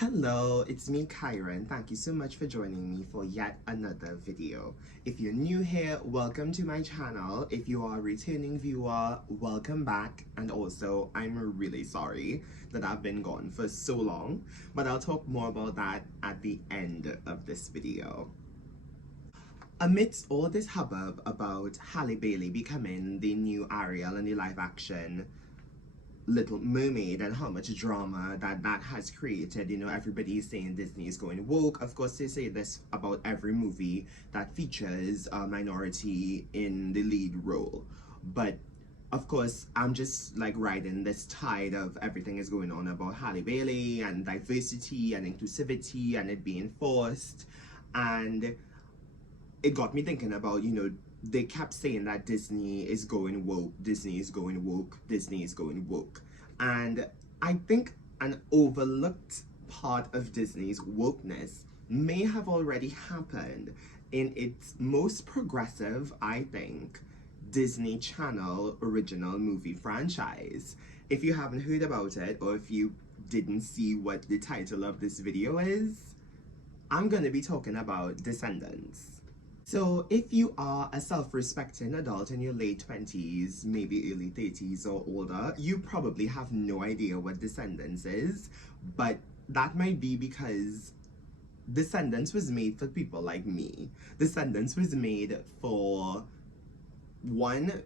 Hello, it's me, Kyron. Thank you so much for joining me for yet another video. If you're new here, welcome to my channel. If you are a returning viewer, welcome back. And also, I'm really sorry that I've been gone for so long, but I'll talk more about that at the end of this video. Amidst all this hubbub about Halle Bailey becoming the new Ariel in the live-action Little Mermaid and how much drama that has created, everybody is saying Disney is going woke. Of course, they say this about every movie that features a minority in the lead role. But of course, I'm just like riding this tide of everything is going on about Halle Bailey and diversity and inclusivity and it being forced. And it got me thinking about, they kept saying that Disney is going woke, Disney is going woke, Disney is going woke. And I think an overlooked part of Disney's wokeness may have already happened in its most progressive, I think, Disney Channel original movie franchise. If you haven't heard about it, or if you didn't see what the title of this video is, I'm gonna be talking about Descendants. So if you are a self-respecting adult in your late 20s, maybe early 30s or older, you probably have no idea what Descendants is, but that might be because Descendants was made for people like me. Descendants was made for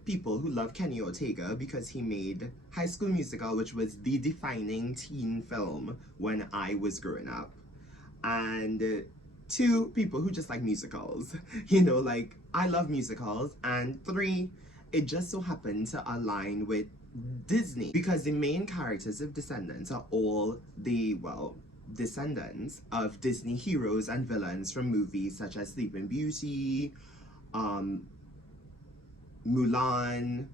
people who love Kenny Ortega because he made High School Musical, which was the defining teen film when I was growing up. And 2 people who just like musicals, like I love musicals. And 3, it just so happened to align with Disney because the main characters of Descendants are all descendants of Disney heroes and villains from movies such as Sleeping Beauty, Mulan,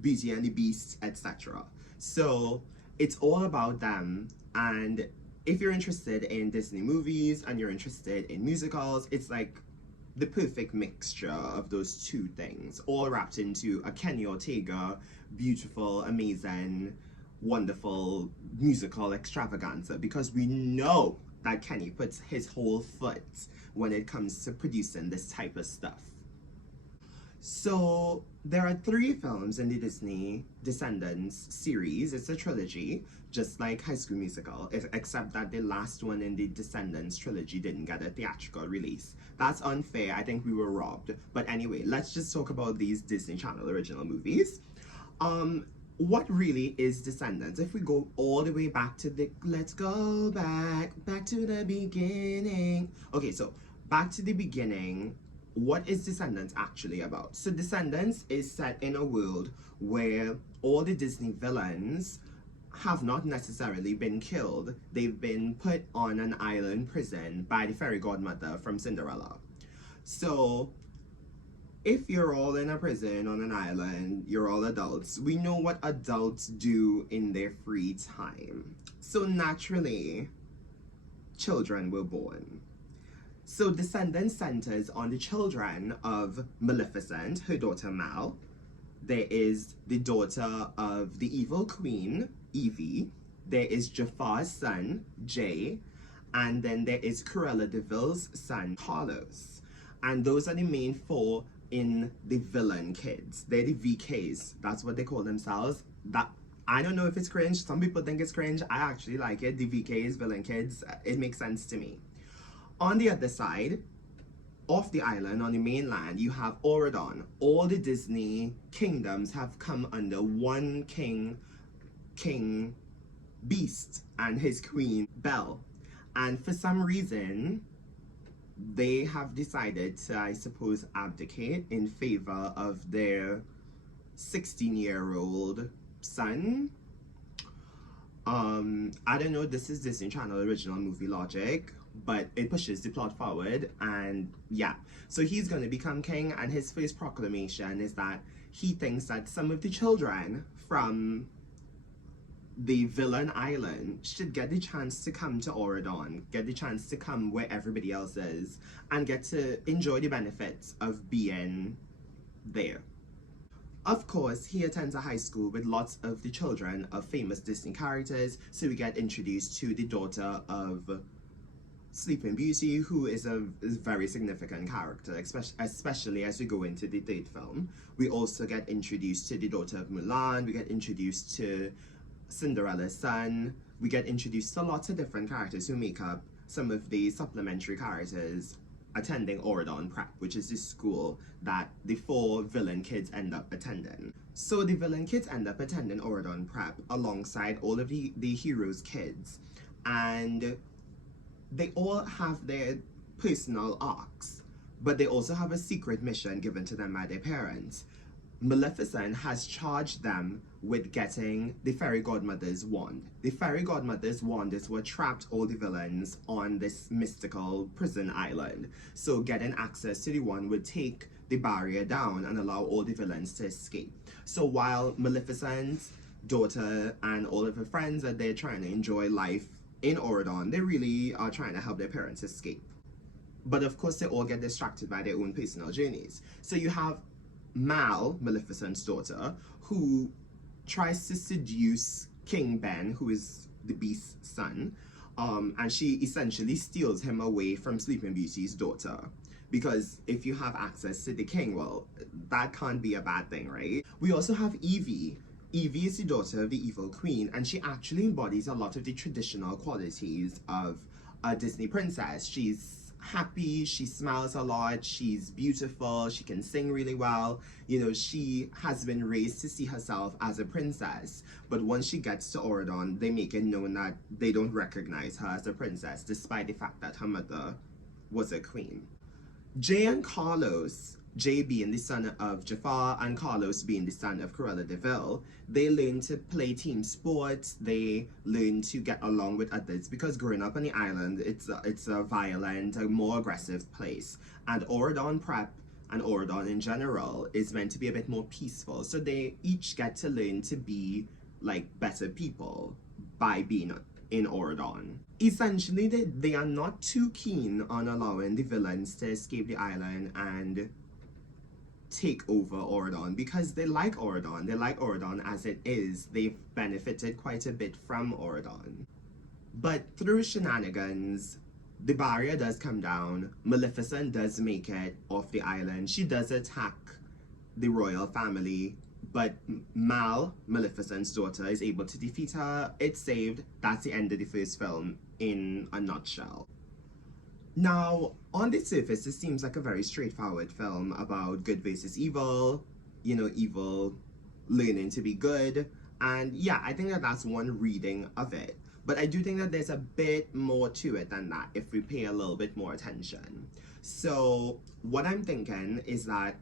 Beauty and the Beast, etc. So it's all about them. And if you're interested in Disney movies and you're interested in musicals, it's like the perfect mixture of those 2 things, all wrapped into a Kenny Ortega, beautiful, amazing, wonderful musical extravaganza, because we know that Kenny puts his whole foot when it comes to producing this type of stuff. So there are 3 films in the Disney Descendants series. It's a trilogy, just like High School Musical, except that the last one in the Descendants trilogy didn't get a theatrical release. That's unfair. I think we were robbed. But anyway, let's just talk about these Disney Channel original movies. What really is Descendants? If we go all the way back to let's go back to the beginning. Okay, so back to the beginning. What is Descendants actually about? So Descendants is set in a world where all the Disney villains have not necessarily been killed. They've been put on an island prison by the fairy godmother from Cinderella. So if you're all in a prison on an island, you're all adults. We know what adults do in their free time. So naturally, children were born. So Descendants centers on the children of Maleficent, her daughter Mal. There is the daughter of the evil queen, Evie. There is Jafar's son, Jay. And then there is Cruella de Vil's son, Carlos. And those are the main 4 in the villain kids. They're the VKs. That's what they call themselves. I don't know if it's cringe. Some people think it's cringe. I actually like it. The VKs, villain kids. It makes sense to me. On the other side, off the island, on the mainland, you have Auradon. All the Disney kingdoms have come under one king, King Beast, and his queen, Belle. And for some reason, they have decided to, I suppose, abdicate in favor of their 16-year-old son. I don't know, this is Disney Channel original movie logic, but it pushes the plot forward. And yeah, so he's going to become king, and his first proclamation is that he thinks that some of the children from the villain island should get the chance to come to Auradon, get the chance to come where everybody else is, and get to enjoy the benefits of being there. Of course, he attends a high school with lots of the children of famous Disney characters, so we get introduced to the daughter of Sleeping Beauty, who is a very significant character, especially as we go into the third film. We also get introduced to the daughter of Mulan, we get introduced to Cinderella's son, we get introduced to lots of different characters who make up some of the supplementary characters attending Auradon Prep, which is the school that the 4 villain kids end up attending. So the villain kids end up attending Auradon Prep alongside all of the heroes' kids, and they all have their personal arcs, but they also have a secret mission given to them by their parents. Maleficent has charged them with getting the fairy godmother's wand. The fairy godmother's wand is what trapped all the villains on this mystical prison island. So getting access to the wand would take the barrier down and allow all the villains to escape. So while Maleficent's daughter and all of her friends are there trying to enjoy life in Auradon, they really are trying to help their parents escape. But of course, they all get distracted by their own personal journeys. So you have Mal, Maleficent's daughter, who tries to seduce King Ben, who is the Beast's son, and she essentially steals him away from Sleeping Beauty's daughter. Because if you have access to the king, well, that can't be a bad thing, right? We also have Evie. Evie is the daughter of the evil queen, and she actually embodies a lot of the traditional qualities of a Disney princess. She's happy, she smiles a lot, she's beautiful, she can sing really well. You know, she has been raised to see herself as a princess, but once she gets to Auradon, they make it known that they don't recognize her as a princess, despite the fact that her mother was a queen. Jay and Carlos, Jay being the son of Jafar and Carlos being the son of Cruella de Vil, they learn to play team sports, they learn to get along with others, because growing up on the island, it's a violent, a more aggressive place. And Auradon Prep and Auradon in general is meant to be a bit more peaceful. So they each get to learn to be like better people by being in Auradon. Essentially, they are not too keen on allowing the villains to escape the island and take over Auradon, because they like Auradon. They like Auradon as it is. They've benefited quite a bit from Auradon. But through shenanigans, the barrier does come down. Maleficent does make it off the island. She does attack the royal family, but Mal, Maleficent's daughter, is able to defeat her. It's saved. That's the end of the first film in a nutshell. Now, on the surface, this seems like a very straightforward film about good versus evil, you know, evil learning to be good. And yeah, I think that that's one reading of it. But I do think that there's a bit more to it than that if we pay a little bit more attention. So what I'm thinking is that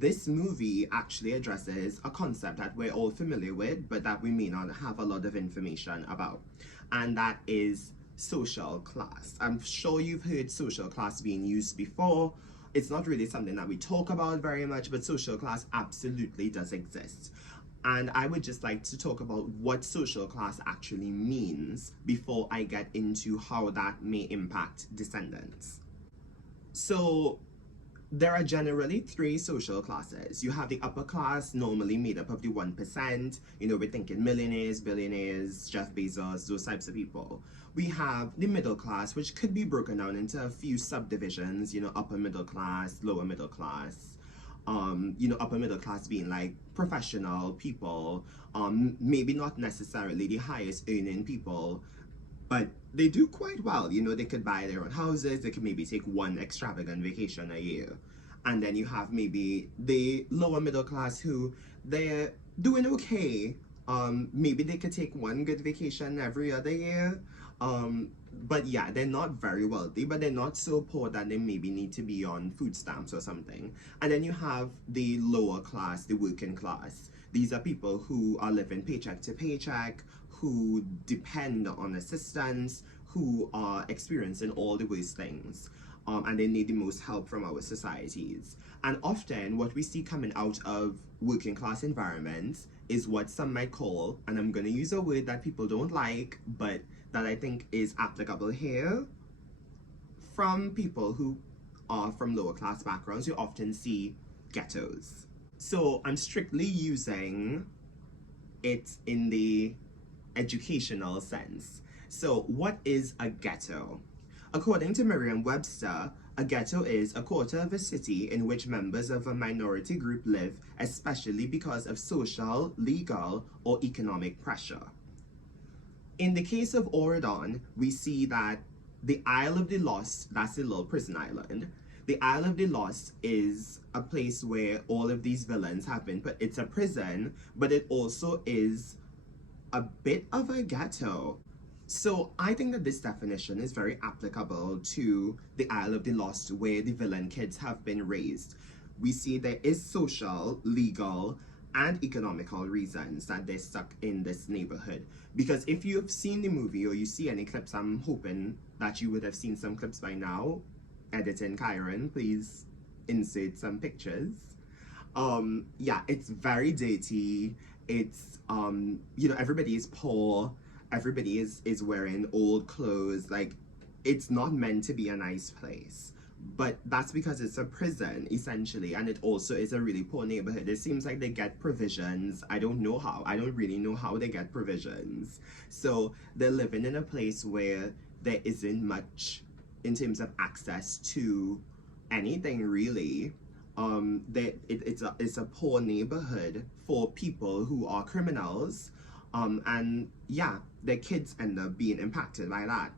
this movie actually addresses a concept that we're all familiar with, but that we may not have a lot of information about. And that is social class. I'm sure you've heard social class being used before. It's not really something that we talk about very much, but social class absolutely does exist. And I would just like to talk about what social class actually means before I get into how that may impact Descendants. So there are generally 3 social classes. You have the upper class, normally made up of the 1%. You know, we're thinking millionaires, billionaires, Jeff Bezos, those types of people. We have the middle class, which could be broken down into a few subdivisions, you know, upper middle class, lower middle class. You know, upper middle class being like professional people, maybe not necessarily the highest earning people, but they do quite well. You know, they could buy their own houses, they could maybe take one extravagant vacation a year. And then you have maybe the lower middle class who they're doing okay. Maybe they could take one good vacation every other year. But yeah, they're not very wealthy, but they're not so poor that they maybe need to be on food stamps or something. And then you have the lower class, the working class. These are people who are living paycheck to paycheck, who depend on assistance, who are experiencing all the worst things, and they need the most help from our societies. And often what we see coming out of working class environments is what some might call, and I'm going to use a word that people don't like, but that I think is applicable here, from people who are from lower class backgrounds, you often see ghettos. So I'm strictly using it in the educational sense. So what is a ghetto? According to Merriam-Webster, a ghetto is a quarter of a city in which members of a minority group live, especially because of social, legal, or economic pressure. In the case of Oregon, we see that the Isle of the Lost, that's the little prison island, the Isle of the Lost is a place where all of these villains have been put. It's a prison, but it also is a bit of a ghetto. So I think that this definition is very applicable to the Isle of the Lost, where the villain kids have been raised. We see there is social, legal, and economical reasons that they're stuck in this neighborhood. Because if you've seen the movie or you see any clips, I'm hoping that you would have seen some clips by now. Editing Kyron, please insert some pictures. Yeah, it's very dirty. It's everybody is poor, everybody is wearing old clothes. Like, it's not meant to be a nice place, but that's because it's a prison essentially, and it also is a really poor neighborhood. It seems like they get provisions. I don't really know how they get provisions. So they're living in a place where there isn't much in terms of access to anything really. It's a poor neighborhood for people who are criminals, and yeah, their kids end up being impacted by that.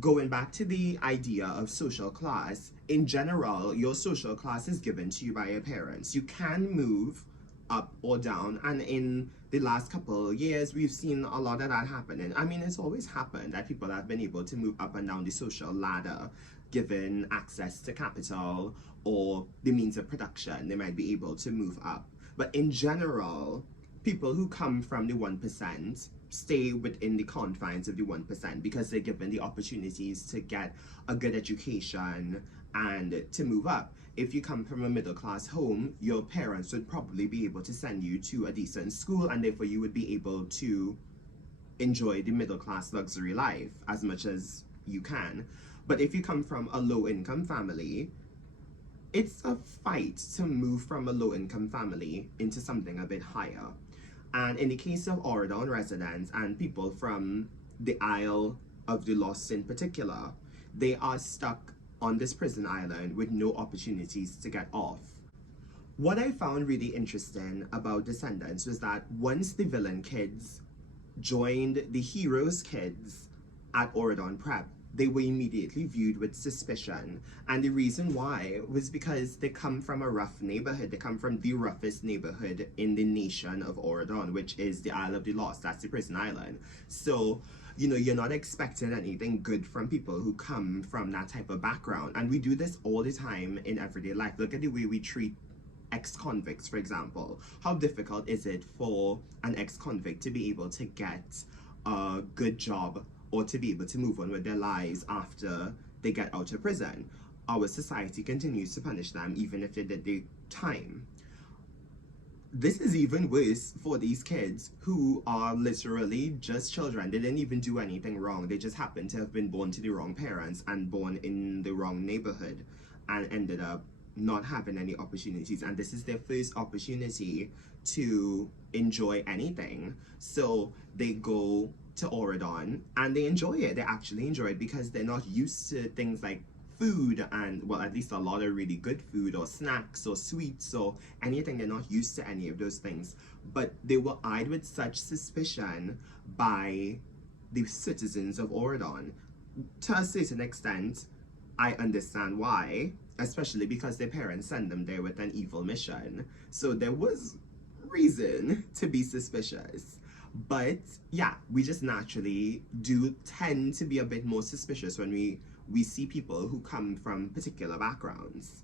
Going back to the idea of social class, in general, your social class is given to you by your parents. You can move up or down, and in the last couple of years, we've seen a lot of that happening. I mean, it's always happened that people have been able to move up and down the social ladder, given access to capital or the means of production. They might be able to move up. But in general, people who come from the 1% stay within the confines of the 1% because they're given the opportunities to get a good education and to move up. If you come from a middle class home, your parents would probably be able to send you to a decent school, and therefore you would be able to enjoy the middle class luxury life as much as you can. But if you come from a low income family, it's a fight to move from a low income family into something a bit higher. And in the case of Oregon residents and people from the Isle of the Lost in particular, they are stuck on this prison island with no opportunities to get off. What I found really interesting about Descendants was that once the villain kids joined the heroes' kids at Oregon Prep, they were immediately viewed with suspicion. And the reason why was because they come from a rough neighborhood. They come from the roughest neighborhood in the nation of Oregon, which is the Isle of the Lost. That's the prison island. So, you're not expecting anything good from people who come from that type of background. And we do this all the time in everyday life. Look at the way we treat ex-convicts, for example. How difficult is it for an ex-convict to be able to get a good job or to be able to move on with their lives after they get out of prison? Our society continues to punish them even if they did the time. This is even worse for these kids who are literally just children. They didn't even do anything wrong. They just happened to have been born to the wrong parents and born in the wrong neighborhood and ended up not having any opportunities. And this is their first opportunity to enjoy anything. So they go to Oregon and they enjoy it. They actually enjoy it because they're not used to things like food and, well, at least a lot of really good food or snacks or sweets or anything. They're not used to any of those things. But they were eyed with such suspicion by the citizens of Oregon. To a certain extent, I understand why, especially because their parents sent them there with an evil mission. So there was reason to be suspicious. But yeah, we just naturally do tend to be a bit more suspicious when we see people who come from particular backgrounds.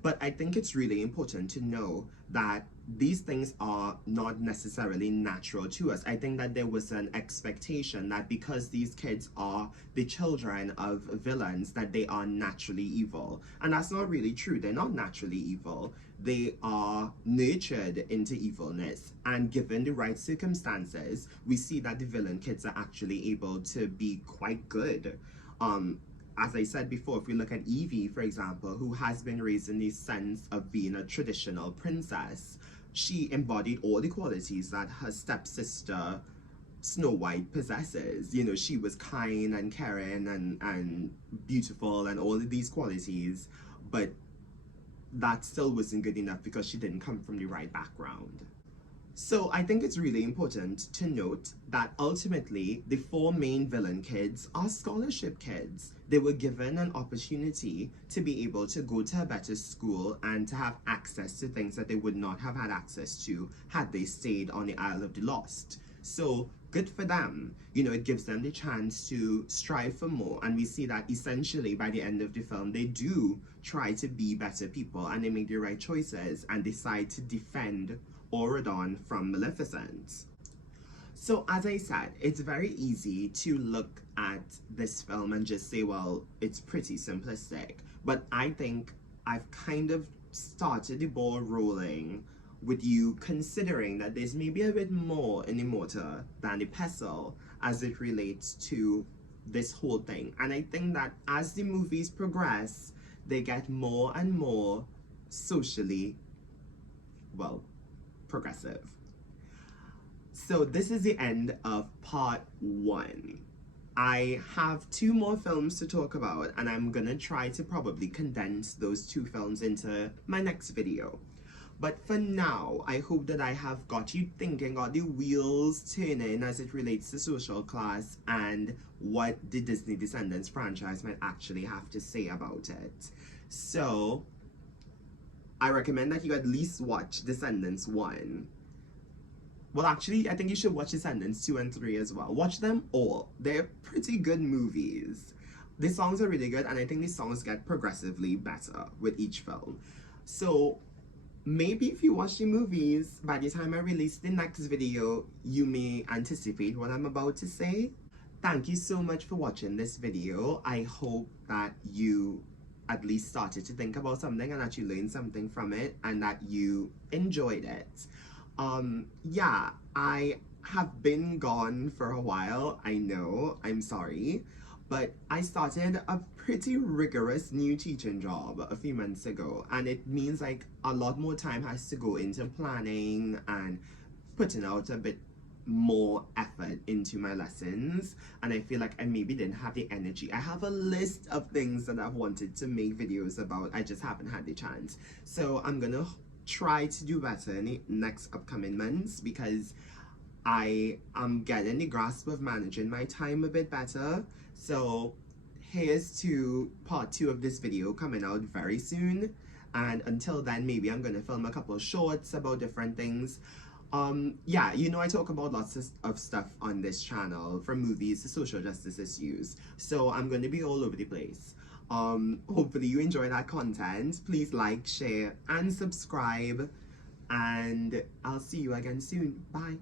But I think it's really important to know that these things are not necessarily natural to us. I think that there was an expectation that because these kids are the children of villains, that they are naturally evil. And that's not really true. They're not naturally evil. They are nurtured into evilness. And given the right circumstances, we see that the villain kids are actually able to be quite good. as I said before, if we look at Evie, for example, who has been raised in the sense of being a traditional princess, she embodied all the qualities that her stepsister Snow White possesses. You know, she was kind and caring and beautiful and all of these qualities, but that still wasn't good enough because she didn't come from the right background. So I think it's really important to note that ultimately the four main villain kids are scholarship kids. They were given an opportunity to be able to go to a better school and to have access to things that they would not have had access to had they stayed on the Isle of the Lost. So good for them. You know, it gives them the chance to strive for more, and we see that essentially by the end of the film they do try to be better people and they make the right choices and decide to defend Auradon from Maleficent. So as I said, it's very easy to look at this film and just say, well, it's pretty simplistic. But I think I've kind of started the ball rolling with you considering that there's maybe a bit more in the mortar than the pestle as it relates to this whole thing. And I think that as the movies progress, they get more and more socially, well, progressive. So this is the end of part 1. I have 2 more films to talk about, and I'm gonna try to probably condense those 2 films into my next video. But for now, I hope that I have got you thinking, got the wheels turning as it relates to social class and what the Disney Descendants franchise might actually have to say about it. So I recommend that you at least watch Descendants 1. Well, actually, I think you should watch Descendants 2 and 3 as well. Watch them all. They're pretty good movies. The songs are really good, and I think the songs get progressively better with each film. So maybe if you watch the movies, by the time I release the next video, you may anticipate what I'm about to say. Thank you so much for watching this video. I hope that you at least started to think about something and that you learned something from it and that you enjoyed it. Yeah, I have been gone for a while, I know, I'm sorry, but I started a pretty rigorous new teaching job a few months ago, and it means like a lot more time has to go into planning and putting out a bit more effort into my lessons, and I feel like I maybe didn't have the energy. I have a list of things that I've wanted to make videos about, I just haven't had the chance. So I'm gonna try to do better in the next upcoming months because I am getting the grasp of managing my time a bit better. So here's to part 2 of this video coming out very soon, and until then maybe I'm gonna film a couple of shorts about different things. Yeah, you know, I talk about lots of stuff on this channel, from movies to social justice issues, so I'm going to be all over the place. Hopefully you enjoy that content. Please like, share, and subscribe, and I'll see you again soon. Bye.